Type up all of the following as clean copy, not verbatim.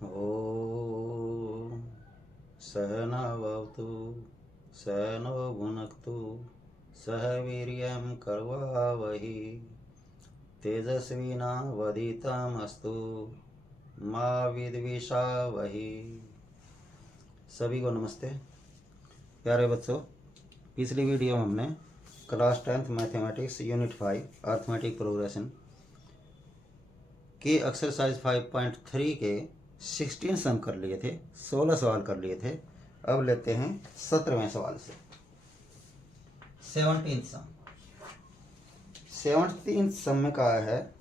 ॐ सहनावतु सहनो भुनक्तु सह वीर्यं करवावहि तेजस्विनावधीतमस्तु मा विद्विषावहि। सभी को नमस्ते। प्यारे बच्चों, पिछली वीडियो में हमने class 10th mathematics unit 5 arithmetic progression की एक्सरसाइज 5.3 के 16 सम कर लिए थे, 16 सवाल कर लिए थे। अब लेते हैं 17वें सवाल से 17th सम। 17th सम में कहा है,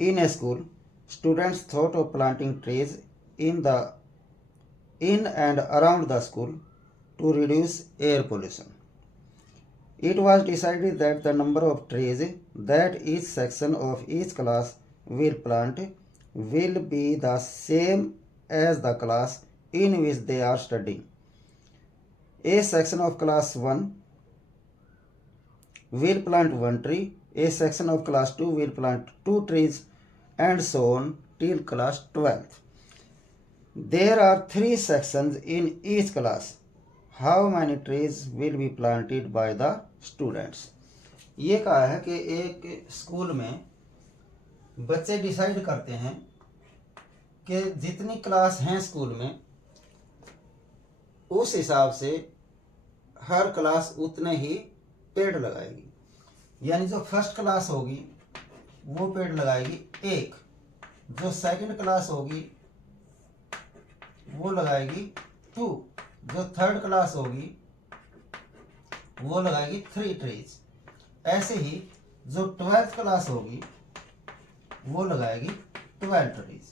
in a school students thought of planting trees in and around the school to reduce air pollution. It was decided that the number of trees that each section of each class will plant will be the same as the class in which they are studying. A section of class 1 will plant 1 tree, a section of class 2 will plant 2 trees, and so on till class 12th. There are 3 sections in each class. How many trees will be planted by the students? ये कहा है कि एक school में बच्चे decide करते हैं कि जितनी क्लास हैं स्कूल में उस हिसाब से हर क्लास उतने ही पेड़ लगाएगी। यानी जो फर्स्ट क्लास होगी वो पेड़ लगाएगी 1, जो सेकंड क्लास होगी वो लगाएगी 2, जो थर्ड क्लास होगी वो लगाएगी 3 ट्रीज। ऐसे ही जो 12th क्लास होगी वो लगाएगी 12 ट्रीज।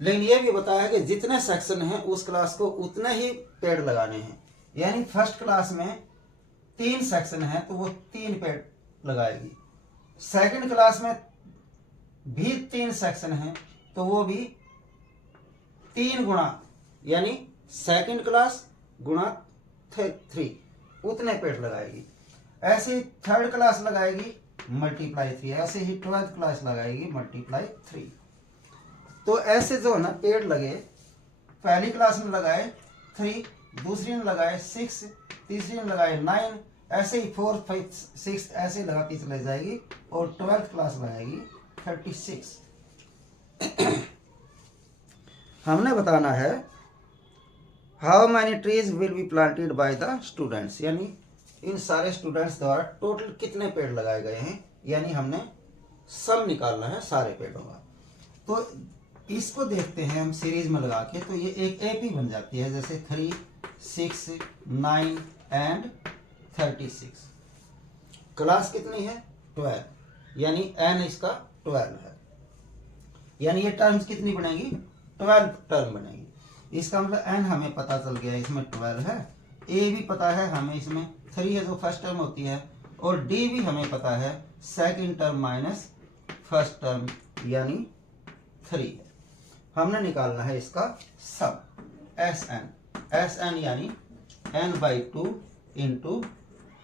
लेकिन ये भी बताया कि जितने सेक्शन हैं उस क्लास को उतने ही पेड़ लगाने हैं। यानी फर्स्ट क्लास में 3 सेक्शन हैं तो वो 3 पेड़ लगाएगी। सेकंड क्लास में भी 3 सेक्शन हैं तो वो भी 3 गुणा, यानी सेकंड क्लास गुणा 3 उतने पेड़ लगाएगी। ऐसे ही थर्ड क्लास लगाएगी मल्टीप्लाई 3, ऐसे ही 12th क्लास लगाएगी मल्टीप्लाई 3। तो ऐसे जो है ना पेड़ लगे, पहली क्लास में लगाए 3, दूसरी में लगाए 6, तीसरी में लगाए 9, ऐसे ही 4, 5, 6 ऐसे लगाती चले जाएगी और 12th क्लास लगाएगी 36। हमने बताना है how many trees will be planted by the students, यानी इन सारे स्टूडेंट्स द्वारा टोटल कितने पेड़ लगाए गए हैं, यानी हमने सम निकालना है सारे पेड़ों का। तो इसको देखते हैं हम सीरीज में लगा के, तो ये एक एपी बन जाती है, जैसे 3, 6, 9 एंड 36। क्लास कितनी है 12, यानी एन इसका 12 है, यानी ये टर्म्स कितनी बनेगी 12 टर्म बनेगी। इसका मतलब एन हमें पता चल गया इसमें 12 है, ए भी पता है हमें इसमें 3 है जो फर्स्ट टर्म होती है, और डी भी हमें पता है second term minus first term यानी 3 है। हमने निकालना है इसका सम एस एन यानी n/2 into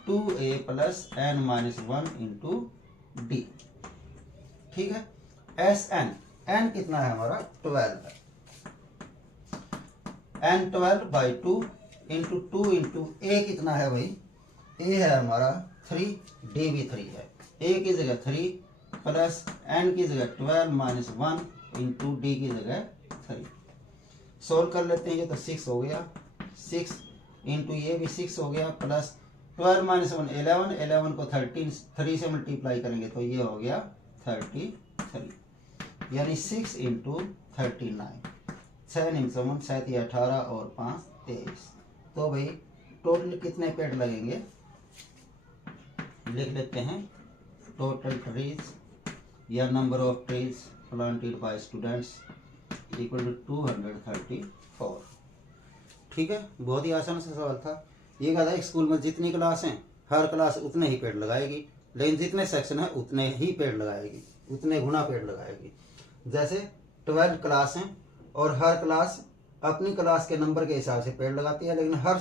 2a plus n-1 into D. ठीक है, एस एन कितना है हमारा 12 है, n12/2 इंटू 2 इंटू ए कितना है भाई, ए है हमारा 3, डी भी 3 है, ए की जगह 3 प्लस एन की जगह 12 माइनस 1 इंटू डी की जगह 3। सोल्व कर लेते हैं, ये तो 6 हो गया, 6 इंटू ये भी 6 हो गया, प्लस 12 माइनस 1 11 को 3 से मल्टीप्लाई करेंगे तो ये हो गया 33, यानी 6 इंटू 39, 6 × 7 18 और 5 23। तो भाई टोटल कितने पेड़ लगेंगे लिख लेते हैं, टोटल ट्रीज या number of trees planted by students equal to 234। ठीक है, बहुत ही आसान सा सवाल था। ये कहा था एक स्कूल में जितनी क्लास हैं हर क्लास उतने ही पेड़ लगाएगी, लेकिन जितने सेक्शन है उतने ही पेड़ लगाएगी, उतने गुना पेड़ लगाएगी। जैसे 12 क्लास हैं और हर क्लास अपनी क्लास के नंबर के हिसाब से पेड़ लगाती है, लेकिन हर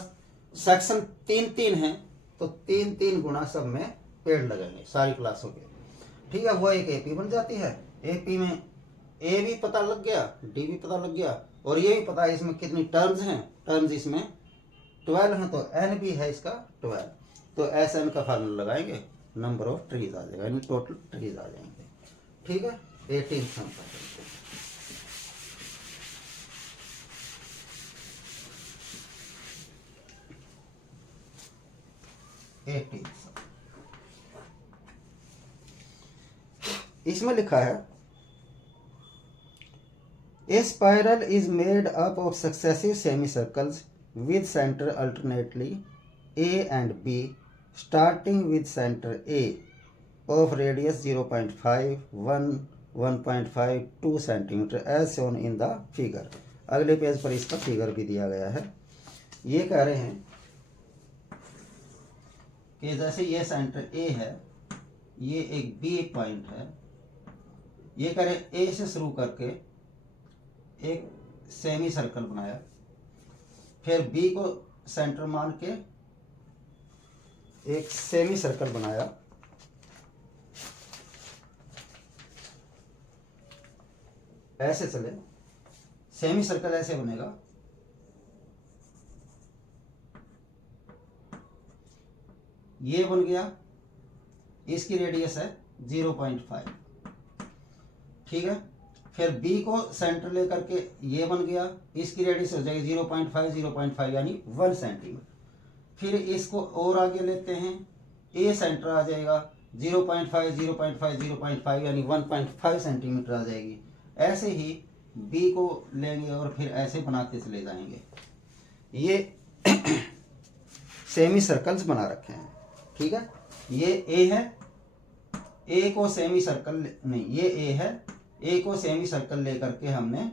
सेक्शन 3 हैं तो 3 गुना सब में पेड़ लगेंगे सारी क्लासों के। ठीक है, वो एक एपी बन जाती है। एपी में ए भी पता लग गया, डी भी पता लग गया, और ये भी पता है इसमें कितनी टर्म्स हैं। टर्म्स इसमें 12 हैं, तो एन भी है इसका 12। तो एस एन का फार्मूला लगाएंगे, नंबर ऑफ ट्रीज आ जाएगा, यानी टोटल ट्रीज आ जाएंगे। ठीक है, 18 सम का करते हैं। इसमें लिखा है a spiral is made up of successive semi circles with centre alternately A and B starting with centre A of radius 0.5, 1, 1.5, 2 centimetre as shown in the figure. अगले पेज पर इसका फिगर भी दिया गया है। ये कह रहे हैं कि जैसे ये सेंटर ए है, ये एक बी पॉइंट है, ये कह रहे ए से शुरू करके एक सेमी सर्कल बनाया, फिर बी को सेंटर मान के एक सेमी सर्कल बनाया, ऐसे चले, सेमी सर्कल ऐसे बनेगा, ये बन गया, इसकी रेडियस है 0.5। ठीक है, फिर बी को सेंटर लेकर के ये बन गया, इसकी रेडियस हो जाएगी 0.5, 0.5 यानी 1 सेंटीमीटर। फिर इसको और आगे लेते हैं, ए सेंटर आ जाएगा 0.5, 0.5, 0.5 यानी 1.5 सेंटीमीटर आ जाएगी। ऐसे ही बी को लेंगे और फिर ऐसे बनाते चले जाएंगे। ये सेमी सर्कल्स बना रखे हैं। ठीक है, ये ए है, ए को सेमी सर्कल नहीं, ये ए है, ए को सेमी सर्कल लेकर के हमने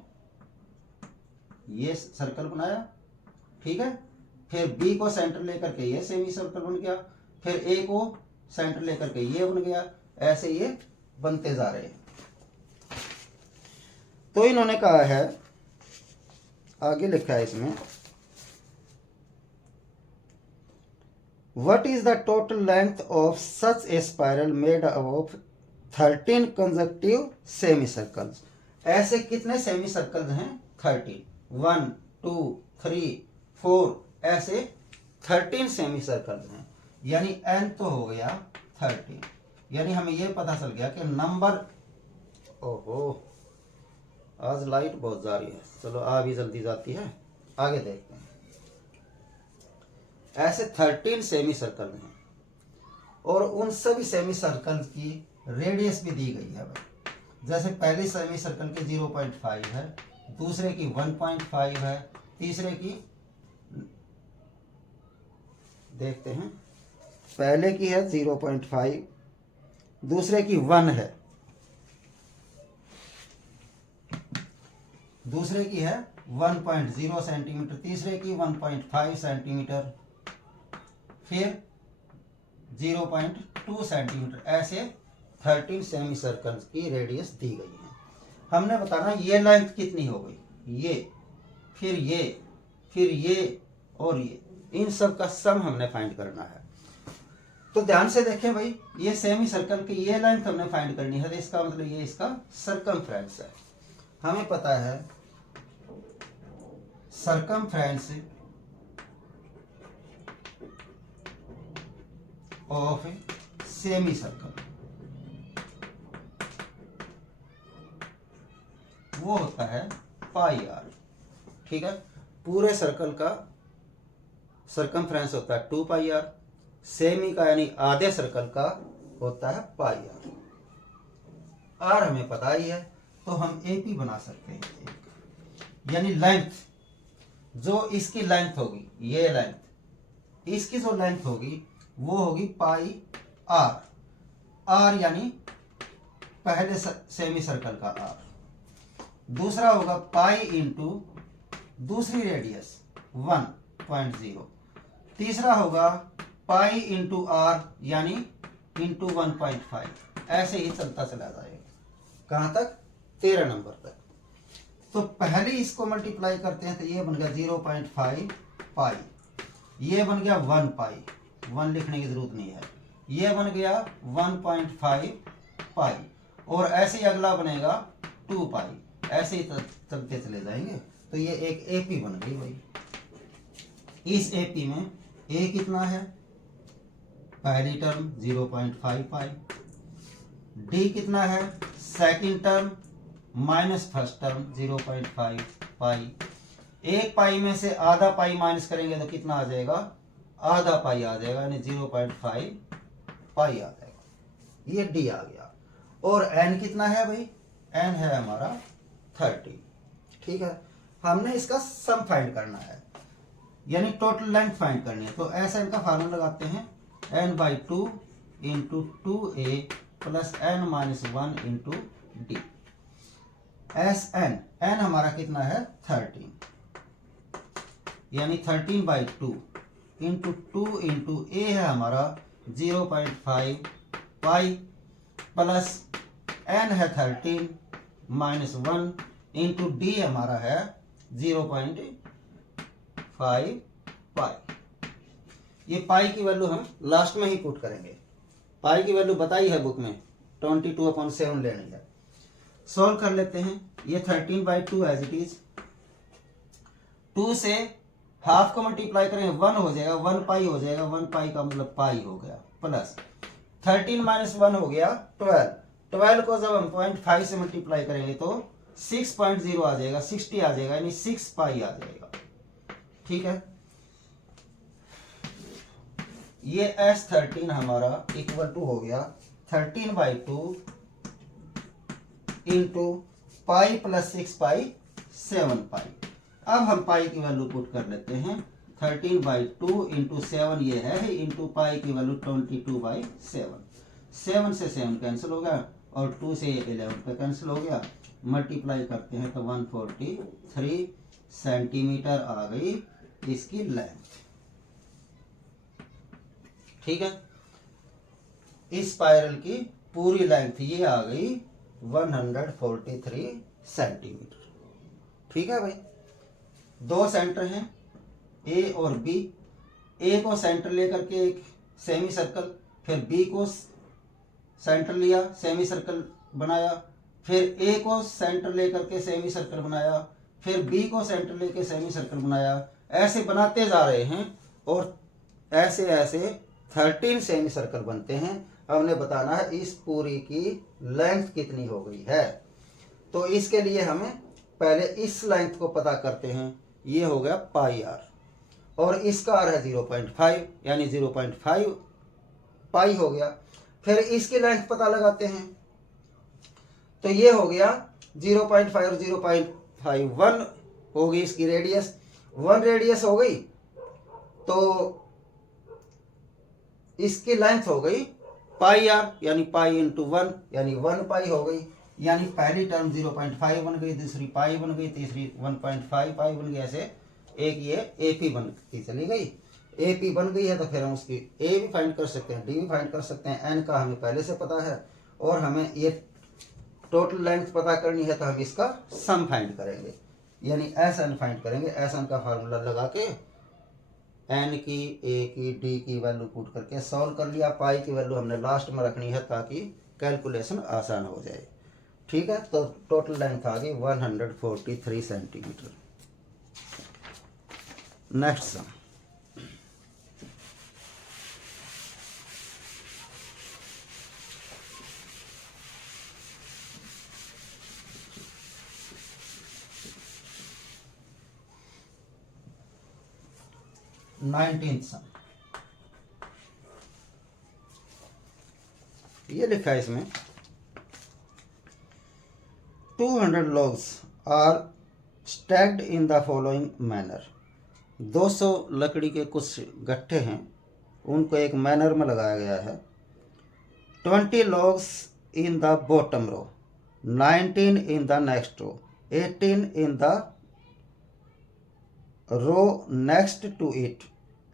ये सर्कल बनाया। ठीक है, फिर बी को सेंटर लेकर के ये सेमी सर्कल बन गया, फिर ए को सेंटर लेकर के ये बन गया, ऐसे ये बनते जा रहे हैं। तो इन्होंने कहा है, आगे लिखा है इसमें, What is the total length of such a spiral made of 13 consecutive semicircles? ऐसे कितने सेमी सर्कल्स हैं? 13, 1, 2, 3, 4, ऐसे 13 सेमी सर्कल्स हैं। यानी n तो हो गया 13, यानी हमें ये पता चल गया कि नंबर, ओहो आज लाइट बहुत जा रही है, चलो आ भी जल्दी जाती है, आगे देखते हैं। ऐसे 13 सेमी सर्कल हैं और उन सभी सेमी सर्कल की रेडियस भी दी गई है भाई। जैसे पहले सेमी सर्कल की 0.5 है, दूसरे की 1.5 है, तीसरे की देखते हैं, पहले की है 0.5, दूसरे की 1 है, दूसरे की है 1.0 सेंटीमीटर, तीसरे की 1.5 सेंटीमीटर, फिर 0.2 सेंटीमीटर, ऐसे 13 सेमी सर्कल्स की रेडियस दी गई है। हमने बताना ये लेंथ कितनी हो गई, ये, फिर ये, फिर ये और ये, इन सब का सम हमने फाइंड करना है। तो ध्यान से देखें भाई, ये सेमी सर्कल की ये लेंथ हमने फाइंड करनी है, तो इसका मतलब ये इसका सरकमफ्रेंस है। हमें पता है सरकमफ्रेंस ऑफ सेमी सर्कल वो होता है पाई आर। ठीक है, पूरे सर्कल का सरकमफ्रेंस होता है 2 पाई आर, सेमी का यानी आधे सर्कल का होता है पाई आर। आर हमें पता ही है, तो हम एपी बना सकते हैं, यानी लेंथ, जो इसकी लेंथ होगी, ये लेंथ, इसकी जो लेंथ होगी वो होगी पाई आर। आर यानी पहले सेमी सर्कल का आर, दूसरा होगा पाई इंटू दूसरी रेडियस 1.0, तीसरा होगा पाई इंटू आर यानी इंटू 1.5, ऐसे ही चलता चला जाएगा। कहाँ तक? 13 नंबर तक। तो पहले इसको मल्टीप्लाई करते हैं, तो ये बन गया 0.5 पाई, ये बन गया 1 पाई, 1 लिखने की जरूरत नहीं है, ये बन गया 1.5 पाई, और ऐसे ही अगला बनेगा 2 पाई, ऐसे ही चलते चले जाएंगे। तो ये एक एपी बन गई भाई। इस एपी में ए कितना है, पहली टर्म 0.5 पाई, डी कितना है second term minus first term 0.5 पाई। एक पाई में से आधा पाई माइनस करेंगे तो कितना आ जाएगा, आधा पाई आ जाएगा, यानी 0.5 पाई आ जाएगा। ये डी आ गया। और एन कितना है भाई, एन है हमारा 30। ठीक है, हमने इसका सम फाइंड करना है, यानी टोटल लेंथ फाइंड करनी है। तो ऐसा इनका फार्मूला लगाते हैं, n/2 into 2a plus n-1 into d. S N, N हमारा कितना है 13, यानी 13/2 इंटू 2 इंटू ए है हमारा 0.5 पाई प्लस एन है 13 माइनस 1 इंटू डी हमारा है 0.5 पाई। ये पाई की वैल्यू हम लास्ट में ही पुट करेंगे। पाई की वैल्यू बताई है बुक में, 22/7 लेनी है। सॉल्व कर लेते हैं। ये 13/2 एज इट इज, 2 से हाफ को मल्टीप्लाई करेंगे 1 हो जाएगा, 1 पाई हो जाएगा, 1 पाई का मतलब पाई हो गया, प्लस 13 माइनस 1 हो गया 12। 12 को जब हम 0.5 से मल्टीप्लाई करेंगे तो 6.0 आ जाएगा, 60 आ जाएगा, यानी 6 पाई आ जाएगा। ठीक है, ये S13 हमारा इक्वल टू हो गया 13/2 इंटू पाई प्लस 6 पाई 7 पाई। अब हम पाई की वैल्यू पुट कर लेते हैं, 13/2 इंटू 7 ये है, इंटू पाई की वैल्यू 22/7। 7 से 7 कैंसिल हो गया और 2 से 11 पे कैंसिल हो गया। मल्टीप्लाई करते हैं तो 143 सेंटीमीटर आ गई इसकी लेंथ। ठीक है, इस स्पाइरल की पूरी लेंथ ये आ गई 143 सेंटीमीटर। ठीक है भाई, दो सेंटर हैं ए और बी। ए को सेंटर लेकर के एक सेमी सर्कल, फिर बी को सेंटर लिया, सेमी सर्कल बनाया, फिर ए को सेंटर लेकर के सेमी सर्कल बनाया, फिर बी को सेंटर लेकर सेमी सर्कल बनाया। ऐसे बनाते जा रहे हैं और ऐसे ऐसे 13 सेमी सर्कल बनते हैं। हमने बताना है इस पूरी की लेंथ कितनी हो गई है। तो इसके लिए हमें पहले इस लेंथ को पता करते हैं। ये हो गया पाई आर और इसका आर है 0.5, यानी 0.5 पाई हो गया। फिर इसकी लेंथ पता लगाते हैं, तो ये हो गया 0.5 और 0.5 1 हो गई इसकी रेडियस, 1 रेडियस हो गई। तो इसकी लेंथ हो गई पाई आर, यानी पाई इंटू 1, यानी 1 पाई हो गई। यानी पहली टर्म 0.5 बन गई, दूसरी पाई बन गई, तीसरी 1.5 पाई बन गई। ऐसे एक ये एपी बनती चली गई। एपी बन गई है तो फिर हम उसकी ए भी फाइंड कर सकते हैं, डी भी फाइंड कर सकते हैं। एन का हमें पहले से पता है और हमें ये टोटल लेंथ पता करनी है तो हम इसका सम फाइंड करेंगे, यानी एस एन फाइंड करेंगे। एस एन का फार्मूला लगा के एन की, ए की, डी की वैल्यू पुट करके सॉल्व कर लिया। पाई की वैल्यू हमने लास्ट में रखनी है ताकि कैलकुलेशन आसान हो जाए। ठीक है, तो टोटल लेंथ आ गई 143 सेंटीमीटर। नेक्स्ट सम, नाइनटीन्थ सम। ये लिखा है इसमें 200 logs are stacked in the following manner। 200 लकड़ी के कुछ गट्ठे हैं, उनको एक मैनर में लगाया गया है। 20 logs in the bottom row, 19 in the next row, 18 in the row next to it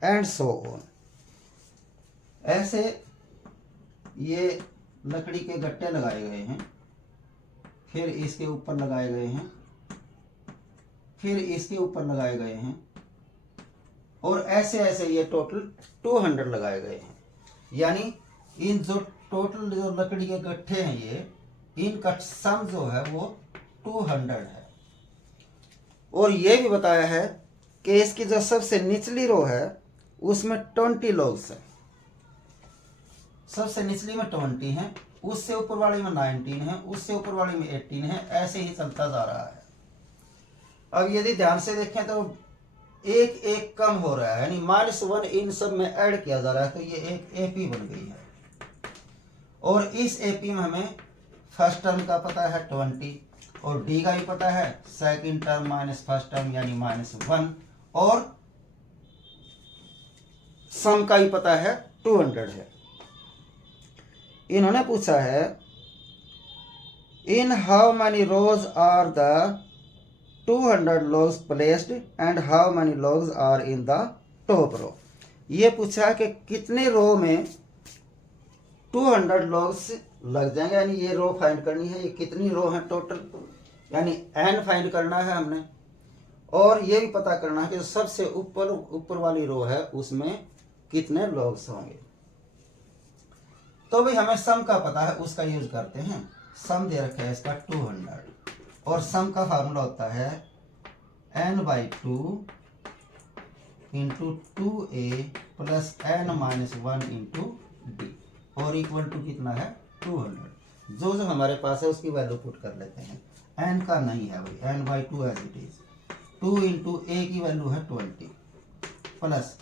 and so on। ऐसे ये लकड़ी के गट्टे लगाए गए हैं, फिर इसके ऊपर लगाए गए हैं, फिर इसके ऊपर लगाए गए हैं और ऐसे ऐसे ये टोटल 200 लगाए गए हैं। यानी इन जो टोटल जो लकड़ी के गट्ठे हैं ये, इनका सम जो है वो 200 है। और ये भी बताया है कि इसकी जो सबसे निचली रो है उसमें 20 लॉग्स है। सबसे निचली में 20 है, उससे ऊपर वाली में 19 है, उससे ऊपर वाली में 18 है, ऐसे ही चलता जा रहा है। अब यदि ध्यान से देखें तो एक एक कम हो रहा है, यानी -1 इन सब में ऐड किया जा रहा है, तो ये एक एपी बन गई है। और इस एपी में हमें फर्स्ट टर्म का पता है 20 और डी का भी पता है second term minus first term यानी -1 और सम का भी पता है 200 है। इन्होंने पूछा है in how many rows are the 200 logs placed and how many logs are in the top row। ये पूछा कि कितने रो में 200 logs लग जाएंगे, यानी ये रो फाइंड करनी है, ये कितनी रो है टोटल, यानी n फाइंड करना है हमने। और ये भी पता करना है कि सबसे ऊपर वाली रो है उसमें कितने logs होंगे। तो भी हमें सम का पता है, उसका यूज करते हैं। सम दे रखा है इसका 200 और सम का फार्मूला होता है n/2 into 2a plus n-1 into D और इक्वल टू कितना है 200। जो हमारे पास है उसकी वैल्यू पुट कर लेते हैं। n का नहीं है भाई, n/2 as it is. 2 into a की वैल्यू है 20 प्लस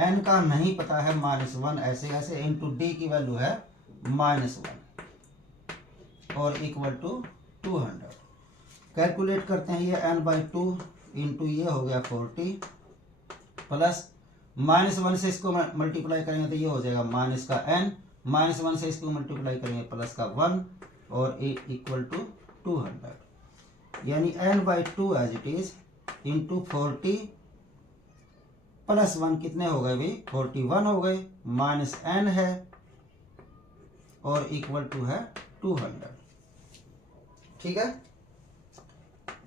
n का नहीं पता है -1 ऐसे ऐसे इंटू डी की वैल्यू है -1 और इक्वल टू 200। कैलकुलेट करते हैं, ये n/2 इंटू ये हो गया 40 प्लस -1 से इसको मल्टीप्लाई करेंगे तो ये हो जाएगा माइनस का n, -1 से इसको मल्टीप्लाई करेंगे प्लस का 1 और इक्वल टू 200, यानी n/2 as it is into 40 plus 1 कितने हो गए भाई 41 हो गए, माइनस n है और इक्वल टू है 200। ठीक है,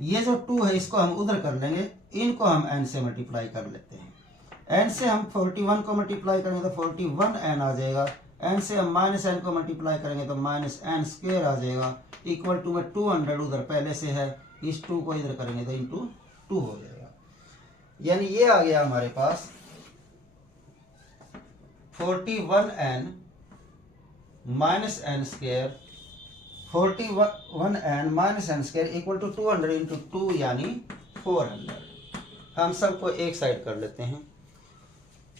ये जो 2 है इसको हम उधर कर लेंगे, इनको हम n से मल्टीप्लाई कर लेते हैं। n से हम 41 को मल्टीप्लाई करेंगे तो 41n आ जाएगा, n से हम -n को मल्टीप्लाई करेंगे तो -n² आ जाएगा, इक्वल टू में 200 उधर पहले से है, इस 2 को इधर करेंगे तो इंटू 2 हो जाएगा। यानी ये आ गया हमारे पास 41n -n², 41n -n² equal to 200 into 2 यानी 400। हम सबको एक साइड कर लेते हैं,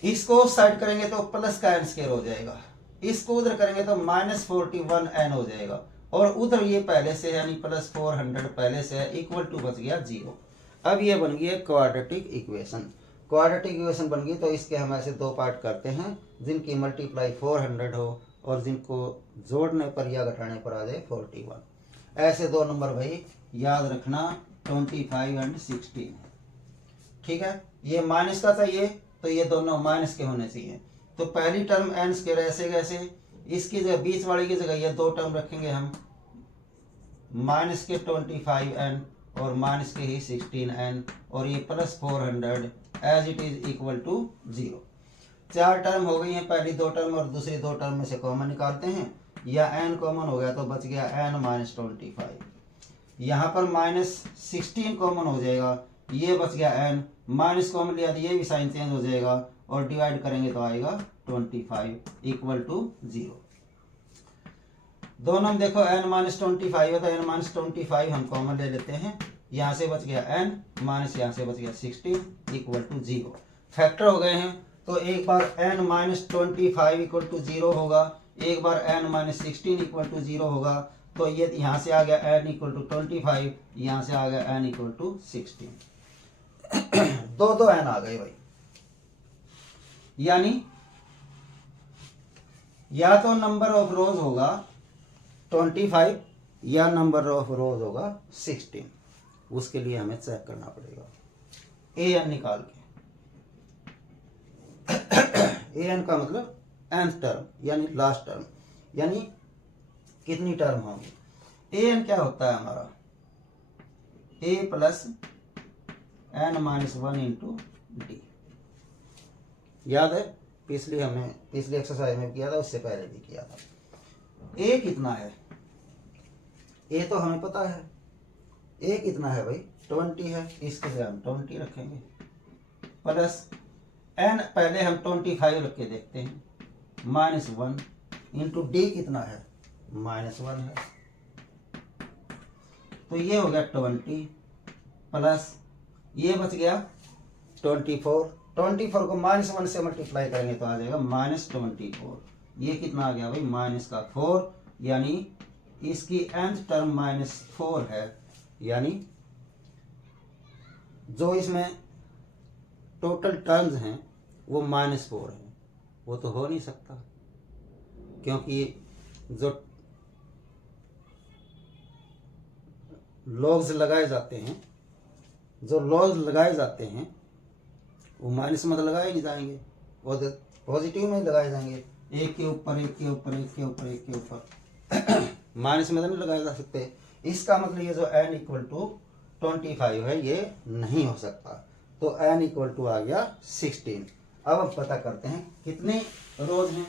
इसको साइड करेंगे तो प्लस का n² हो जाएगा, इसको उधर करेंगे तो -41n हो जाएगा और उधर ये पहले से है यानी +400 पहले से है, इक्वल टू बच गया 0। अब ये बन गई क्वाड्रेटिक इक्वेशन। क्वाड्रेटिक इक्वेशन बन गई तो इसके हम ऐसे दो पार्ट करते हैं, जिनकी मल्टीप्लाई 400 हो और जिनको जोड़ने पर या घटाने पर आ जाए 41। ऐसे दो नंबर भाई याद रखना 25 और 16। ठीक है, ये माइनस का चाहिए तो ये दोनों माइनस के होने चाहिए। तो पहली टर्म n² ऐसे कैसे, इसकी जगह बीच वाली की जगह ये दो टर्म रखेंगे हम, माइनस के 25n और माइनस के ही 16n और ये +400 as it is equal to 0। चार टर्म हो गई हैं, पहली दो टर्म और दूसरी दो टर्म में से कॉमन निकालते हैं, या n कॉमन हो गया तो बच गया n-25। यहाँ पर -16 कॉमन हो जाएगा, ये बच गया n, माइनस कॉमन लिया तो ये भी साइन चेंज हो जाएगा और डिवाइड करेंगे तो आएगा 25 इक्वल टू 0। दोनों में देखो n-25 है तो n-25 हम कॉमन ले लेते हैं, यहाँ से बच गया n माइनस यहाँ से बच गया 16 इक्वल टू 0। फैक्टर हो गए हैं तो एक बार n-25 इक्वल टू 0 होगा, एक बार n-16 इक्वल टू 0 होगा, तो ये यहाँ से आ गया n इक्वल टू 25, यहाँ से आ गया n इक्वल टू 16। दो n आ गए भाई, यानी या तो नंबर ऑफ रोज होगा 25 या नंबर ऑफ रोज होगा 16। उसके लिए हमें चेक करना पड़ेगा an निकाल के। an का मतलब nth टर्म यानी लास्ट टर्म, यानी कितनी टर्म होंगी। an क्या होता है हमारा a plus n-1 into D. याद है पिछली एक्सरसाइज में किया था, उससे पहले भी किया था। a कितना है, a तो हमें पता है, ए कितना है भाई 20 है, इसके जगह हम 20 रखेंगे प्लस n पहले हम 25 रख के देखते हैं -1 इंटू डी कितना है -1 है, तो ये हो गया 20 प्लस ये बच गया 24 को -1 से मल्टीप्लाई करेंगे तो आ जाएगा -24। ये कितना आ गया भाई -4, यानी इसकी nth टर्म -4 है, यानी जो इसमें टोटल टर्म्स हैं वो -4 है। वो तो हो नहीं सकता, क्योंकि जो लॉग्स लगाए जाते हैं वो माइनस में तो लगाए नहीं जाएंगे, वो तो पॉजिटिव में लगाए जाएंगे, एक के ऊपर एक के ऊपर एक के ऊपर एक के ऊपर माइनस में तो नहीं लगाए जा सकते। इसका मतलब ये जो n = 25 है ये नहीं हो सकता, तो n = आ गया 16। अब हम पता करते हैं कितने रोज हैं,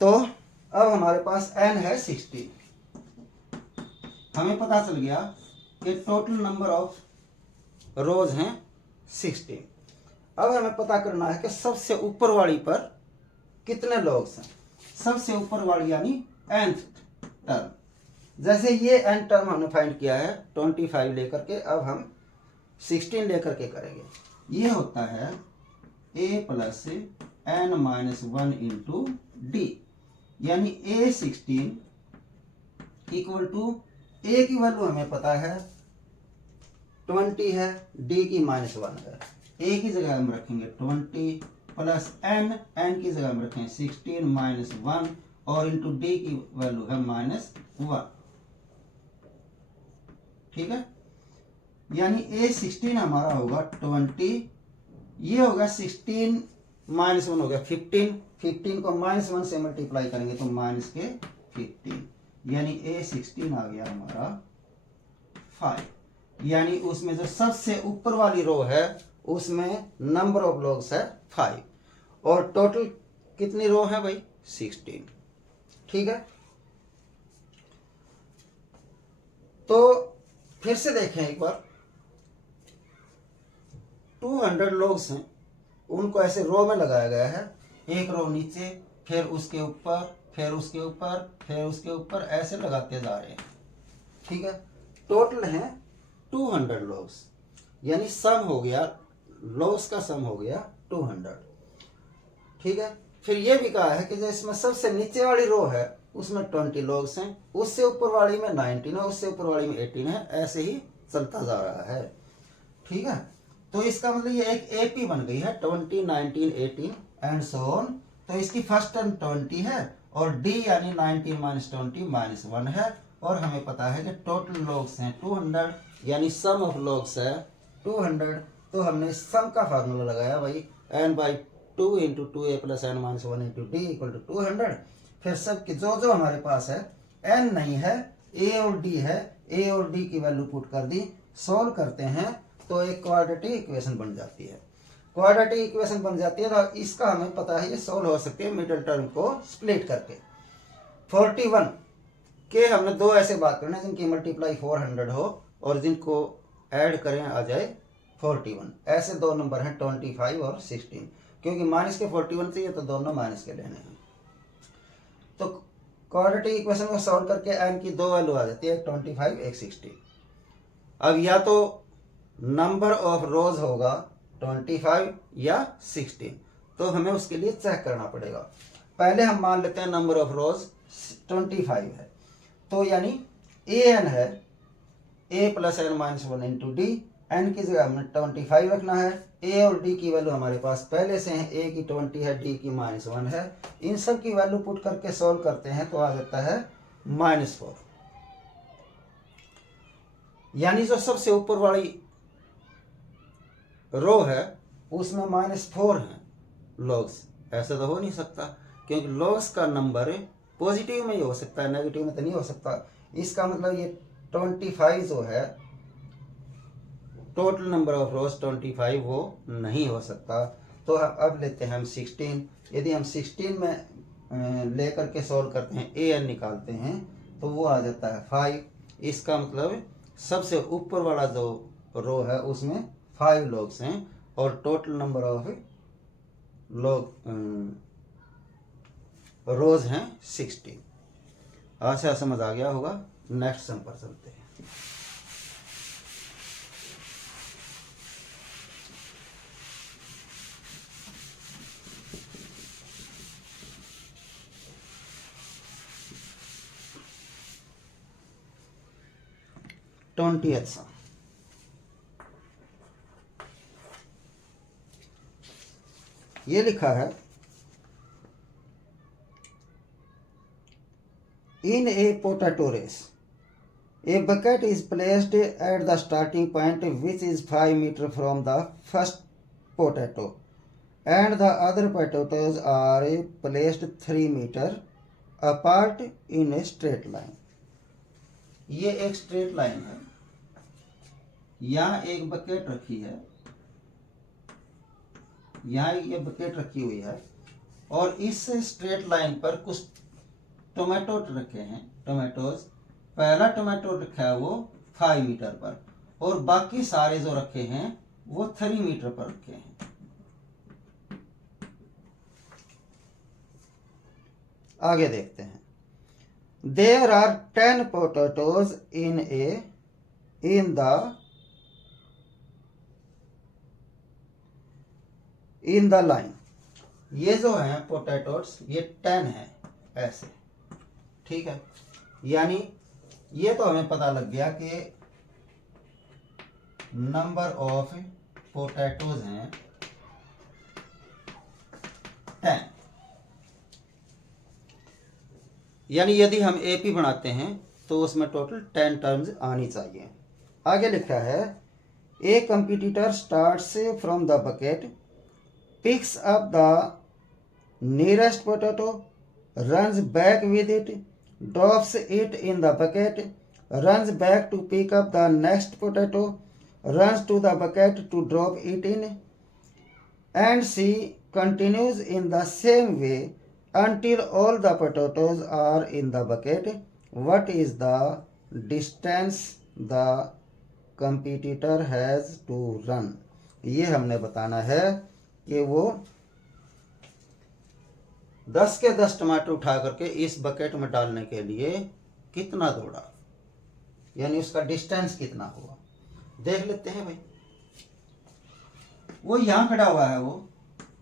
तो अब हमारे पास n है 16। हमें पता चल गया कि टोटल नंबर ऑफ रोज हैं 16। अब हमें पता करना है कि सबसे ऊपर वाली पर कितने लॉग्स हैं। सबसे ऊपर वाली यानी nth टर्म, जैसे ये n टर्म हमने फाइंड किया है 25 लेकर के, अब हम 16 लेकर के करेंगे। ये होता है a + n-1 इंटू डी, यानी a16 = a की वैल्यू हमें पता है 20 है, d की -1 है। a की जगह हम रखेंगे 20 प्लस n की जगह हम रखेंगे 16 -1 और इंटू d की वैल्यू है -1। ठीक है, यानी a16 हमारा होगा 20, ये होगा 16 -1 हो गया 15 को -1 से मल्टीप्लाई करेंगे तो -15, यानी a16 आ गया हमारा 5। यानी उसमें जो सबसे ऊपर वाली रो है उसमें नंबर ऑफ लॉग्स है 5 और टोटल कितनी रो है भाई 16। ठीक है, तो फिर से देखें एक बार, 200 लॉग्स हैं, उनको ऐसे रो में लगाया गया है, एक रो नीचे फिर उसके ऊपर फिर उसके ऊपर फिर उसके ऊपर ऐसे लगाते जा रहे हैं। ठीक है, टोटल है 200 लॉग्स, यानी सम हो गया, लॉग्स का सम हो गया 200। ठीक है, फिर ये भी कहा है कि जो इसमें सबसे नीचे वाली रो है उसमें 20 लॉग्स हैं, उससे ऊपर वाली में 19 है, उससे ऊपर वाली में 18 है, ऐसे ही चलता जा रहा है। ठीक है, तो इसका मतलब ये एक एपी बन गई है 20 19 18 एंड सो ऑन। तो इसकी फर्स्ट टर्म 20 है और डी यानी 19 - 20 -1 है, और हमें पता है कि टोटल लॉग्स हैं 200, यानी सम ऑफ लॉग्स है 200। तो हमने सम का फार्मूला लगाया भाई n/2 × 2a + n-1 × d = 200। फिर सब की जो जो हमारे पास है n नहीं है, a और d है, a और d की वैल्यू पुट कर दी, सोल्व करते हैं तो एक क्वाड्रेटिक इक्वेशन बन जाती है। क्वाड्रेटिक इक्वेशन बन जाती है तो इसका हमें पता है ये सोल्व हो सकती है मिडिल टर्म को स्प्लिट करके। 41 के हमने दो ऐसे बात करना जिनकी मल्टीप्लाई 400 हो और जिनको ऐड करें आ जाए 41। ऐसे दो नंबर हैं 25 और 16, क्योंकि माइनस के 41 चाहिए तो दोनों माइनस के लेने हैं। तो क्वाड्रेटिक इक्वेशन को सॉल्व करके n की दो वैल्यू आ जाती है, एक 25 एक 16। अब या तो नंबर ऑफ रोज होगा 25 या 16, तो हमें उसके लिए चेक करना पड़ेगा। पहले हम मान लेते हैं नंबर ऑफ रोज 25 है, तो यानी an है a + n-1 × d, n की जगह हमें 25 रखना है, a और d की वैल्यू हमारे पास पहले से है, a की 20 है, d की -1 है। इन सब की वैल्यू पुट करके सॉल्व करते हैं तो आ जाता है -4, यानी जो सबसे ऊपर वाली रो है उसमें -4 है लॉग्स। ऐसा तो हो नहीं सकता, क्योंकि लॉग्स का नंबर पॉजिटिव में ही हो सकता है, नेगेटिव में तो नहीं हो सकता। इसका मतलब ये 25 जो है टोटल नंबर ऑफ रोज 25 वो नहीं हो सकता। तो अब लेते हैं हम 16। यदि हम 16 में लेकर के सॉल्व करते हैं, an निकालते हैं तो वो आ जाता है 5। इसका मतलब सबसे ऊपर वाला जो रो है उसमें 5 लॉग्स हैं और टोटल नंबर ऑफ लॉग रोज हैं 60। आशा समझ आ गया होगा। नेक्स्ट सम पर चलते हैं। Twenty sum. ये लिखा है, in a potato race a bucket is placed at the starting point which is 5 meters from the first potato and the other potatoes are placed 3 meters apart in a straight line। ये एक straight line है, यहाँ एक bucket रखी है, यहाँ ये bucket रखी हुई है और इस स्ट्रेट लाइन पर कुछ टोमेटो रखे हैं। टोमेटोज, पहला टोमेटो रखा है वो 5 मीटर पर और बाकी सारे जो रखे हैं वो 3 मीटर पर रखे हैं। आगे देखते हैं। There are 10 potatoes in the line. ये जो है पोटैटोज ये 10 है ऐसे, ठीक है। यानी ये तो हमें पता लग गया कि नंबर ऑफ पोटैटोज हैं 10। यानी यदि हम एपी बनाते हैं तो उसमें टोटल 10 टर्म्स आनी चाहिए। आगे लिखा है, a competitor starts from the bucket, picks up the nearest potato, runs back with it, drops it in the bucket, runs back to pick up the next potato, runs to the bucket to drop it in, and she continues in the same way until all the potatoes are in the bucket. What is the distance the competitor has to run? ये हमने बताना है कि वो 10 के 10 टमाटर उठा करके इस बकेट में डालने के लिए कितना दौड़ा, यानी उसका डिस्टेंस कितना हुआ। देख लेते हैं भाई। वो यहाँ खड़ा हुआ है, वो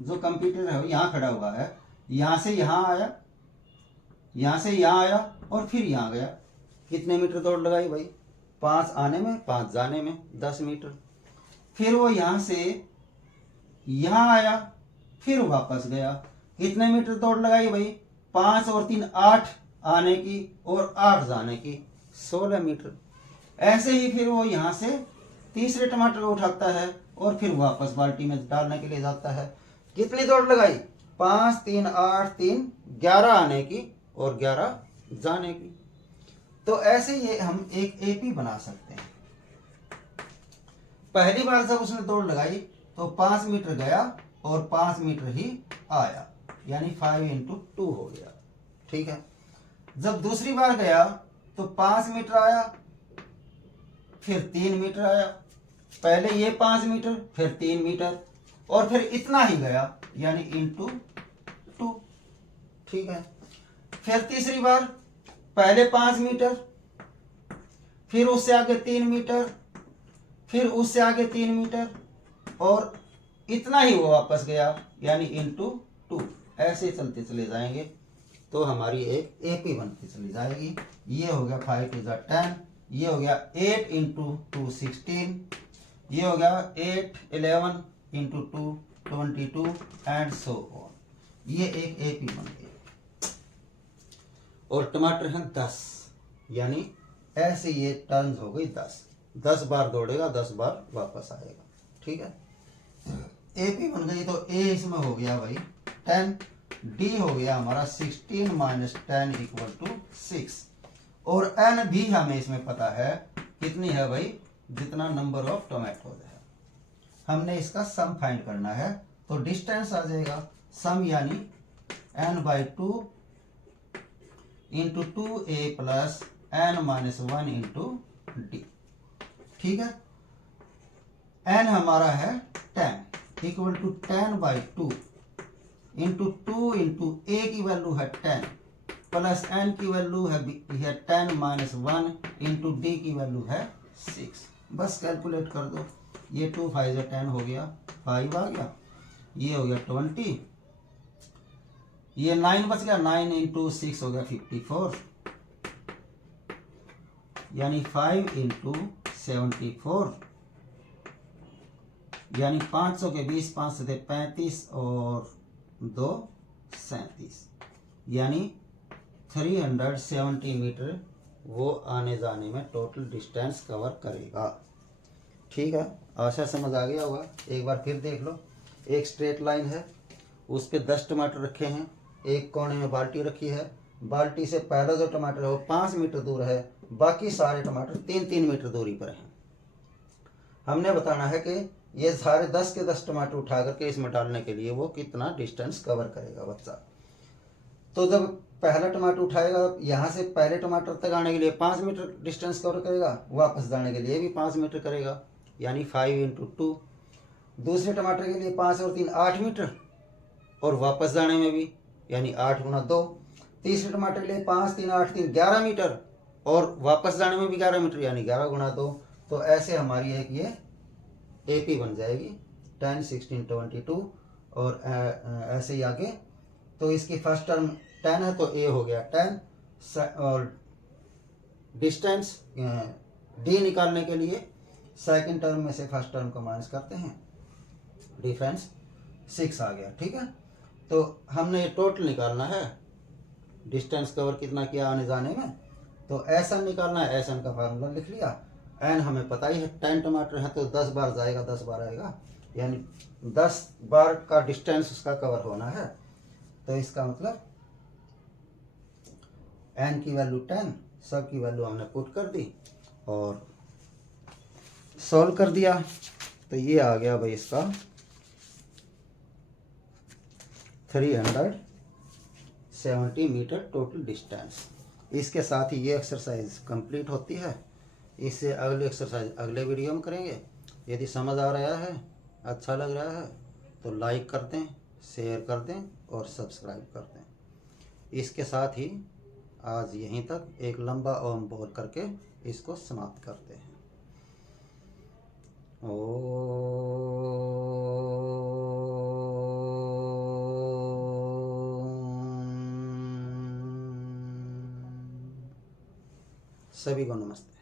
जो कंप्यूटर है वो यहाँ खड़ा हुआ है, यहाँ से यहाँ आया, यहाँ से यहाँ आया और फिर यहाँ गया। कितने मीटर दौड़ लगाई भाई? 5 आने में 5 जाने में 10 मीटर। फिर वो यहाँ से यहाँ आया, फिर वापस गया। कितने मीटर दौड़ लगाई भाई? 5 और 3 8 आने की और 8 जाने की 16 मीटर। ऐसे ही फिर वो यहाँ से तीसरे टमाटर को उठाता है और फिर वापस बाल्टी में डालने के लिए जाता है। कितनी दौड़ लगाई? 5 3 8 3 11 आने की और 11 जाने की। तो ऐसे ये हम एक एपी बना सकते हैं। पहली बार जब उसने दौड़ लगाई तो 5 मीटर गया और 5 मीटर ही आया, यानी 5 × 2 हो गया, ठीक है। जब दूसरी बार गया तो 5 मीटर आया, फिर 3 मीटर आया। पहले ये 5 मीटर, फिर 3 मीटर और फिर इतना ही गया, यानी × 2, ठीक है। फिर तीसरी बार पहले 5 मीटर, फिर उससे आगे 3 मीटर, फिर उससे आगे 3 मीटर और इतना ही वो वापस गया, यानी × 2। ऐसे चलते चले जाएंगे तो हमारी एक एपी बनती चली जाएगी। ये हो गया 5 × 10, ये हो गया 8 × 2 16, ये हो गया 8 11 × 2 22 एंड सो ऑन। ये एक एपी बन गई। और टमाटर हैं 10, यानी ऐसे ये टर्न्स हो गई 10 बार दौड़ेगा, 10 बार वापस आएगा, ठीक है। एपी बन गई तो ए इसमें हो गया भाई 10, डी हो गया हमारा 16 - 10 = 6 और एन भी हमें इसमें पता है कितनी है भाई, जितना नंबर ऑफ टोमेटोज है। हमने इसका सम फाइंड करना है तो डिस्टेंस आ जाएगा सम, यानी n/2 × 2a + n - 1 × d। ठीक है। n हमारा है 10 equal to 10/2 into 2 into a की वैल्यू है 10 प्लस n की वैल्यू है 10 माइनस 1 इंटू d की वैल्यू है 6। बस कैलकुलेट कर दो। ये 2 5 10 हो गया, 5 आ गया, ये हो गया 20, ये 9 बच गया, 9 इंटू 6 हो गया 54, यानी 5 इंटू 74, यानी 500 के 20, 5 से 35 और 2 37, यानी 370 मीटर वो आने जाने में टोटल डिस्टेंस कवर करेगा। ठीक है, आशा समझ आ गया होगा। एक बार फिर देख लो, एक स्ट्रेट लाइन है, उस पर 10 टमाटर रखे हैं, एक कोने में बाल्टी रखी है, बाल्टी से पहला जो टमाटर है वो 5 मीटर दूर है, बाकी सारे टमाटर 3-3 मीटर दूरी पर हैं। हमने बताना है कि ये सारे 10 के 10 टमाटर उठा करके इसमें डालने के लिए वो कितना डिस्टेंस कवर करेगा बच्चा। तो जब पहला टमाटर उठाएगा, यहाँ से पहले टमाटर तक आने के लिए 5 मीटर डिस्टेंस कवर करेगा, वापस जाने के लिए भी 5 मीटर करेगा, यानी 5 इंटू 2। दूसरे टमाटर के लिए 5 और 3 8 मीटर, और वापस जाने में भी यानी 8 गुना 2। तीसरे टमाटर के लिए 5 3 8 3 11 मीटर, और वापस जाने में भी 11 मीटर, यानी 11 गुना 2। तो ऐसे हमारी एक ये एपी बन जाएगी 10 16 22, और ऐसे ही आगे। तो इसकी फर्स्ट टर्म 10 है तो ए हो गया 10, और डिस्टेंस डी निकालने के लिए सेकंड टर्म में से फर्स्ट टर्म को माइनस करते हैं, डिफरेंस 6 आ गया। ठीक है, तो हमने ये टोटल निकालना है, डिस्टेंस कवर कितना किया आने जाने में, तो एसएन निकालना है। एसएन का फार्मूला लिख लिया, एन हमें पता ही है, 10 टमाटर है तो 10 बार जाएगा, 10 बार आएगा, यानी 10 बार का डिस्टेंस उसका कवर होना है। तो इसका मतलब एन की वैल्यू 10, सब की वैल्यू हमने पुट कर दी और सॉल्व कर दिया। तो ये आ गया भाई इसका 370 मीटर टोटल डिस्टेंस। इसके साथ ही ये एक्सरसाइज कंप्लीट होती है। इससे अगली एक्सरसाइज अगले वीडियो में करेंगे। यदि समझ आ रहा है, अच्छा लग रहा है तो लाइक कर दें, शेयर कर दें और सब्सक्राइब कर दें। इसके साथ ही आज यहीं तक एक लंबा ओम बोल करके इसको समाप्त करते हैं। सभी को नमस्ते।